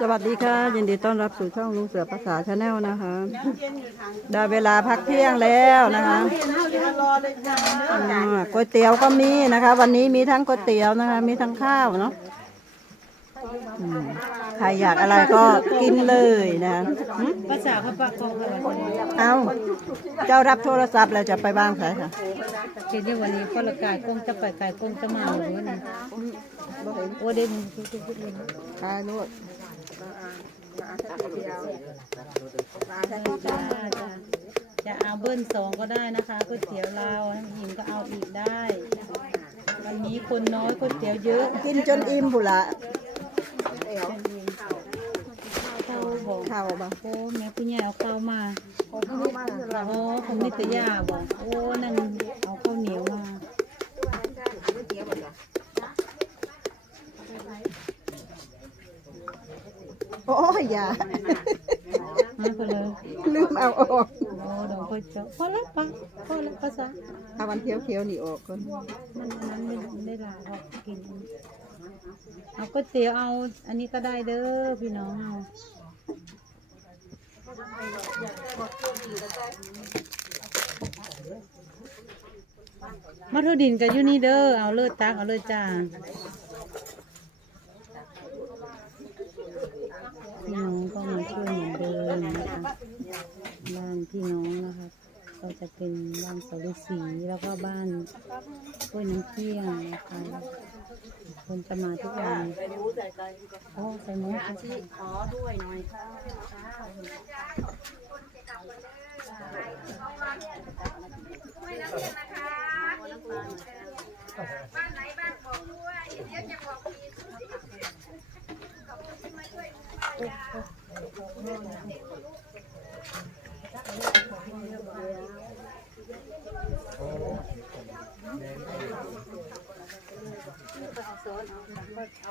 สวัสดีค่ะ ยินดีต้อนรับสู่ช่องลุงเสือภาษาชาแนลนะคะ ได้เวลาพักเที่ยงแล้วนะคะอ่าก๋วยเตี๋ยวก็มีนะคะ วันนี้มีทั้งก๋วยเตี๋ยวนะคะ มีทั้งข้าวเนาะอืมใครอยากอะไรก็กินเลยนะคะหึภาษาพระปะกองอะไรเอาเจ้ารับโทรศัพท์แล้วจะไปบ้างใครค่ะเห็นที่วันนี้ก็ละกายกงจะไปกายกงจะมาหรือว่าไงโอ้เด่นทุกทุกทุกเลยทายรถ จะเอาเบิ้ลสองก็ได้นะคะก๋วยเตี๋ยวลาวน้ำหิมก็เอาอีกได้ วันนี้คนน้อยก๋วยเตี๋ยวเยอะกินจนอิ่มผุละเขาบอกข้าวบ่โอ้แม่ผู้ใหญ่เอาข้าวมาโอ้ผมนิตยาบอกโอ้นั่งเอาข้าวเหนียวมา โอ้ยอย่าให้ไปเลยลืมเอาออกโอ้ดอกก๋วยเตี๋ยวพอแล้วปะพอแล้วภาษาเอาวันเขียวเขียวๆนี่ออกก่อนมันนนั้นไม่ได้ลาเขากิน เอาก๋วยเตี๋ยวเอาอันนี้ก็ได้เด้อพี่น้องเอามาทุดินกับยูนี่เด้อเอาเลยตักเอาเลยจ้า น้องก็มาช่วยเหมือนเดิมนะคะบ้านพี่น้องนะคะก็จะเป็นบ้านเสาฤาษีแล้วก็บ้านกล้วยน้ำเที่ยงนะคะ คนจะมาทุกวันโอ้ใส่หมูค่ะขอด้วยหน่อยค่ะทานน เอา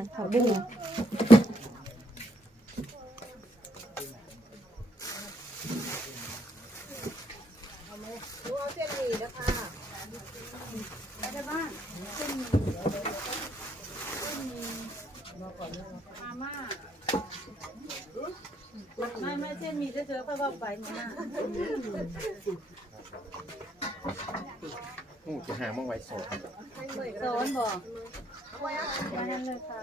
ะผักบุ้งมาม่าไม่ไม่เส้นมีเฉยๆเพราะว่าไปเนี่ยนะหูจะหามั่งไว้สดสอนบอกมานั่นเลยค่ะ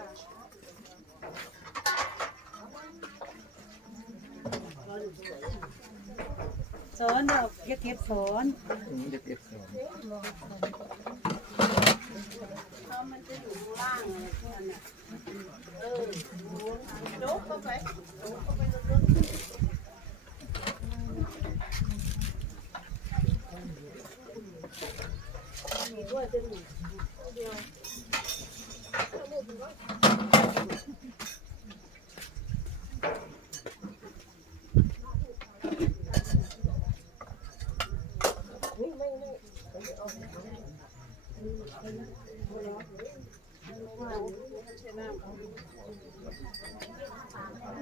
สอนดอกเก็บเก็บสอนเด็กเด็กสด อัน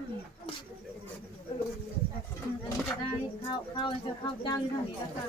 นี้จะได้ข้าวข้าวจะข้าวเจ้าอยู่ทางนี้แล้วค่ะ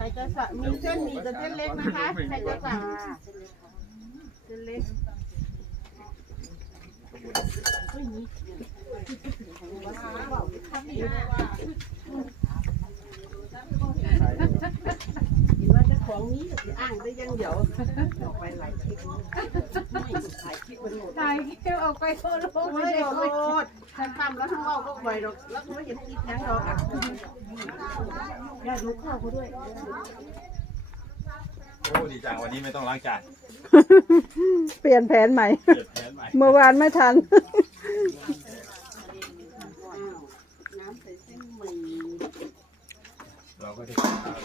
ค่ะใครจะสั่งมีเส้นหมีกับเส้นเล็กนะคะ ใครจะสั่งเส้นเล็กคิดว่าเจ้าของนี้อ้างได้ยังเดี๋ยวออกไปหลายคลิปไม่ถ่ายคลิปมันหมดถ่ายคลิปออกไปโทรลงไม่ได้โทษ ถ้าทำแล้วทั้งเราก็ไหวหรอกแล้วก็ไม่เห็นคิดยังหรอกอะอย่าดูข้าวเขาด้วยโอ้ดีจังวันนี้ไม่ต้องล้างจานเปลี่ยนแผนใหม่เปลี่ยนแผนใหม่เมื่อวานไม่ทัน น้ำใส่เส้นหมี่เราก็ได้กินข้าว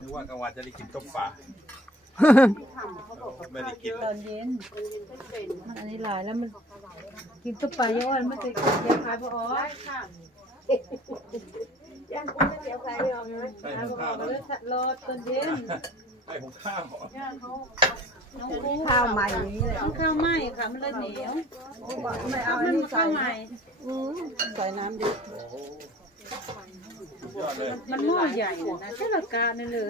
นึกว่ากลางวันจะได้กินต้มปลาไม่ได้กินตเลอยนเย็นก็เป็น มันอันนี้หลายแล้วมัน กินตุ๊บปลาย้อนมันจะกินยาคายพออ๋อได้ค่ะให้หุงข้าวเอนะอรอตอนเย็นให้หุงข้าวย่าเขาข้าวใหม่นี้เลยต้องข้าวไหม้ค่ะมันเลยเหนียวไม่เอาเอาอันมันนี้มาใส่ข้าวใหม่อืมใส่น้ำดิมันหม้อใหญ่นะนะเจ้าละกาเนี่ยเลย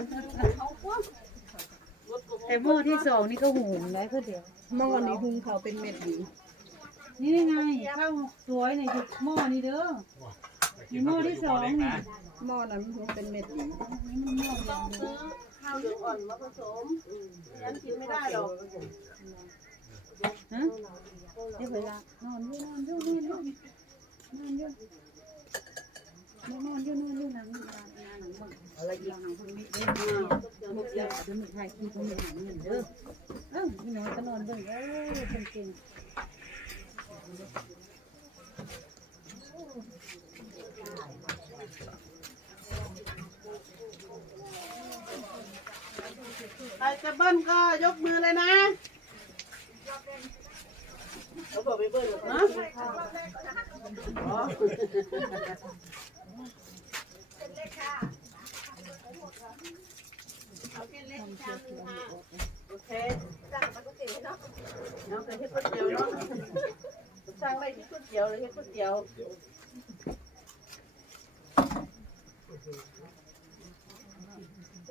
แต่หม้อที่สองนี่ก็หุงได้เพื่อเดียวหม้อนี้หุงเขาเป็นเม็ดดี นี่ไงข้าวสวยในจุดหม้อนี่เด้อมีหม้อที่สองนี่หม้อนั้นหุงเป็นเม็ดนี่มันหม้อใหญ่ต้องซื้อข้าวเหลืองอ่อนมาผสมฉันกินไม่ได้หรอกฮะเดี๋ยวเวลานอนอยู่นอนอยู่นอนอยู่นอนอยู่นอนอยู่นอนอยู่นอนอยู่นอนหนังมึงอะไรอีกหนังคนนี้เด้อเดี๋ยวเดี๋ยวเดี๋ยวมึงถ่ายคลิปมึงหนังเงินเด้อเอ้าพี่น้อยก็นอนเบิ่งเอ้ยคนเก่ง ใครจะเบิ้ลก็ยกมือเลยนะเขาบอกไปเบิ้ลเหรอฮะอ๋อโอเคสั่งมาก๋วยเตี๋ยวเนาะเอาไปเฮ็ดก๋วยเตี๋ยวเน ยังไรที่ก๋วยเตี๋ยวเลยก๋วยเตี๋ยว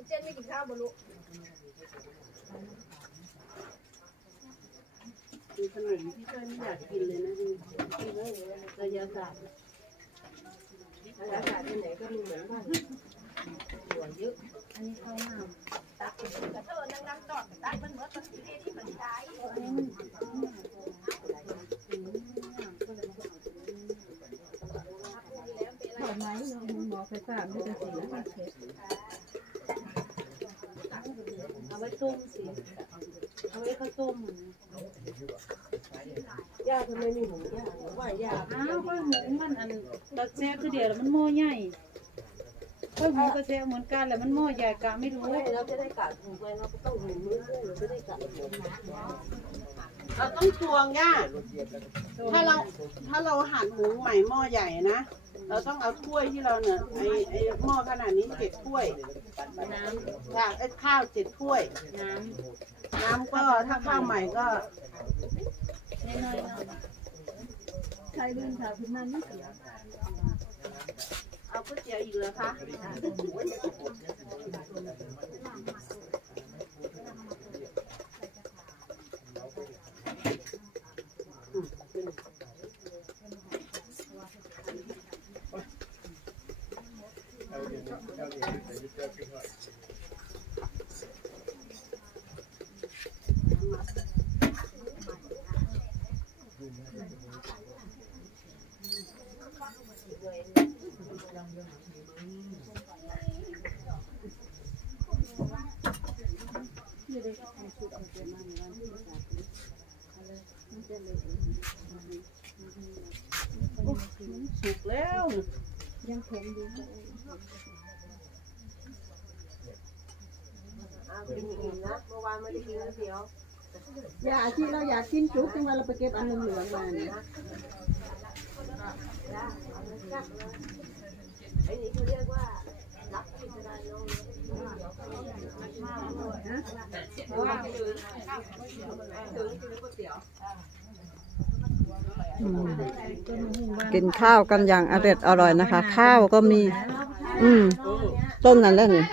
เจนไม่กินข้าวบลูกมีขนมที่เจ้ยไม่อยากกินเลยนะนี่ระยะศาสตร์อากาศที่ไหนก็มีเหมือนกันหัวเยอะอันนี้ข้าวหน้าตักกระเทอนั่งนั่งตอดตักมันเหมือนมันที่ที่มันใช้ ดอกไม้ เราหมอไฟฟ้าไม่ได้สีนะเผ็ดเอาไว้ต้มสิ เอาไว้ข้าวต้มย่าทำไมไม่หุงย่าว่าย่าอ้าวข้าวหมูมันอันตะแซ่คือเดียวแล้วมันหม้อใหญ่ข้าวหมูก็แซ่เหมือนกันแหละมันหม้อใหญ่กะไม่รู้เราจะได้กะหุงไว้เราก็ต้องหุงมือด้เราจะได้กะหุงเราต้องตวงย่าถ้าเราถ้าเราหั่นหมูใหม่หม้อใหญ่นะ เราต้องเอาถ้วยที่เราเนี่ยไอไอหม้อขนาดนี้เจ็ดถ้วยน้ำค่ะไอข้าวเจ็ดถ้วย น้น้ำก็ถ้าข้าวใหม่ก็ำน้อยๆหน่อยใช้เรื่องชาพินันนะเอาก๋วยเตี๋ยวอีกเหรอคะ สุกแล้ว ยังเค็มดี กินอิ่มนะเมื่อวานไม่ได้กินก๋วยเตี๋ยว อยากที่เราอยากกินจุ๊บจังว่าเราไปเก็บอันเหลืองๆมาเนี่ยไอ้นี่เขาเรียกว่ารับกินได้น้องอืมกินข้าวกันอย่างอร่อยอร่อยนะคะ ข้าวก็มี อืมต้นนั้นแหละนี่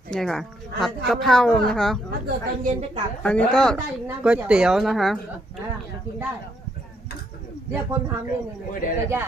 เนี่ยค่ะผัดกะเพรานะคะ ถ้าเกิดตอนเย็นจะกลับอันนี้ก็ก๋วยเตี๋ยวนะคะ อ่ามากินได้เนี่ยคนทำเนี่ยเนี่ยเนี่ย